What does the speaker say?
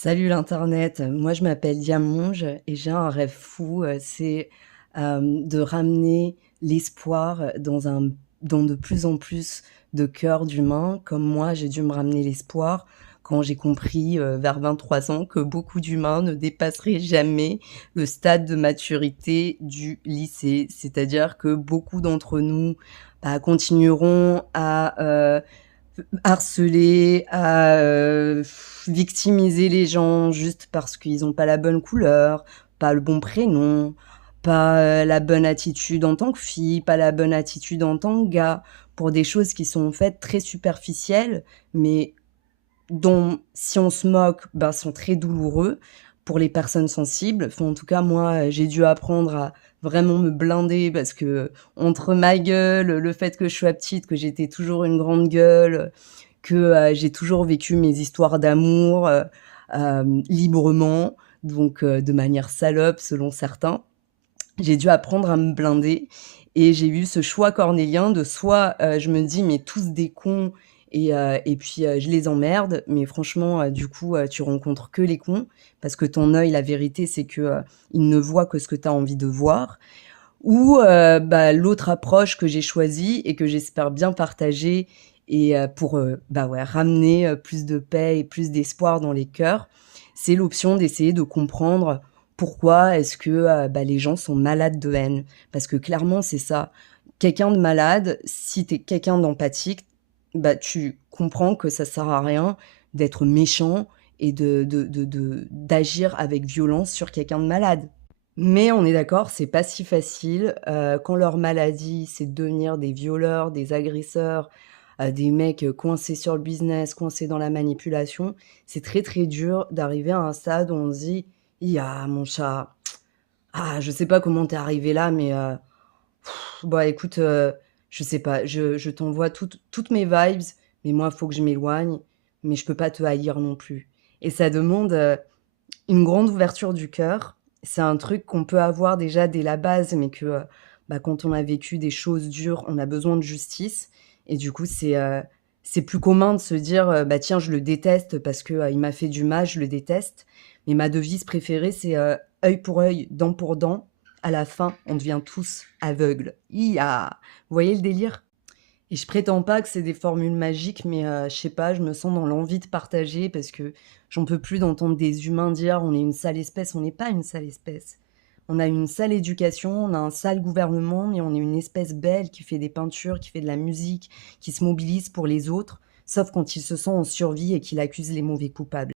Salut l'internet, moi je m'appelle Diamonge et j'ai un rêve fou, de ramener l'espoir dans de plus en plus de cœurs d'humains. Comme moi, j'ai dû me ramener l'espoir quand j'ai compris, vers 23 ans que beaucoup d'humains ne dépasseraient jamais le stade de maturité du lycée. C'est-à-dire que beaucoup d'entre nous, continueront à harceler, victimiser les gens juste parce qu'ils ont pas la bonne couleur, pas le bon prénom, pas, la bonne attitude en tant que fille, pas la bonne attitude en tant que gars, pour des choses qui sont en fait très superficielles, mais dont si on se moque, sont très douloureux pour les personnes sensibles. Enfin, en tout cas, moi, j'ai dû apprendre à vraiment me blinder parce que entre ma gueule, le fait que je sois petite, que j'étais toujours une grande gueule, que, j'ai toujours vécu mes histoires d'amour, librement, donc de manière salope selon certains. J'ai dû apprendre à me blinder et j'ai eu ce choix cornélien de soit, je me dis: «Mais tous des cons» et puis, je les emmerde. Mais franchement, du coup, tu rencontres que les cons parce que ton œil, la vérité, c'est que, il ne voit que ce que tu as envie de voir. Ou, l'autre approche que j'ai choisie et que j'espère bien partager et pour, ouais, ramener, plus de paix et plus d'espoir dans les cœurs, c'est l'option d'essayer de comprendre pourquoi est-ce que, les gens sont malades de haine. Parce que clairement, c'est ça. Quelqu'un de malade, si tu es quelqu'un d'empathique, tu comprends que ça sert à rien d'être méchant et d'agir avec violence sur quelqu'un de malade. Mais on est d'accord, c'est pas si facile, quand leur maladie, c'est de devenir des violeurs, des agresseurs, des mecs, coincés sur le business, coincés dans la manipulation. C'est très, très dur d'arriver à un stade où on se dit: «Ya mon chat, je sais pas comment tu es arrivé là, mais bah, écoute, je sais pas, je t'envoie toutes mes vibes, mais moi, faut que je m'éloigne, mais je peux pas te haïr non plus» et ça demande, une grande ouverture du cœur. C'est un truc qu'on peut avoir déjà dès la base, mais que, quand on a vécu des choses dures, on a besoin de justice et du coup, c'est plus commun de se dire, «Bah, tiens, je le déteste parce que, il m'a fait du mal, je le déteste». Mais ma devise préférée, c'est, «Œil pour œil, dent pour dent, à la fin, on devient tous aveugles». Iya! Vous voyez le délire? Et je prétends pas que c'est des formules magiques, mais je sais pas, je me sens dans l'envie de partager parce que j'en peux plus d'entendre des humains dire: «On est une sale espèce». On n'est pas une sale espèce. On a une sale éducation, on a un sale gouvernement, mais on est une espèce belle qui fait des peintures, qui fait de la musique, qui se mobilise pour les autres, sauf quand il se sent en survie et qu'il accuse les mauvais coupables.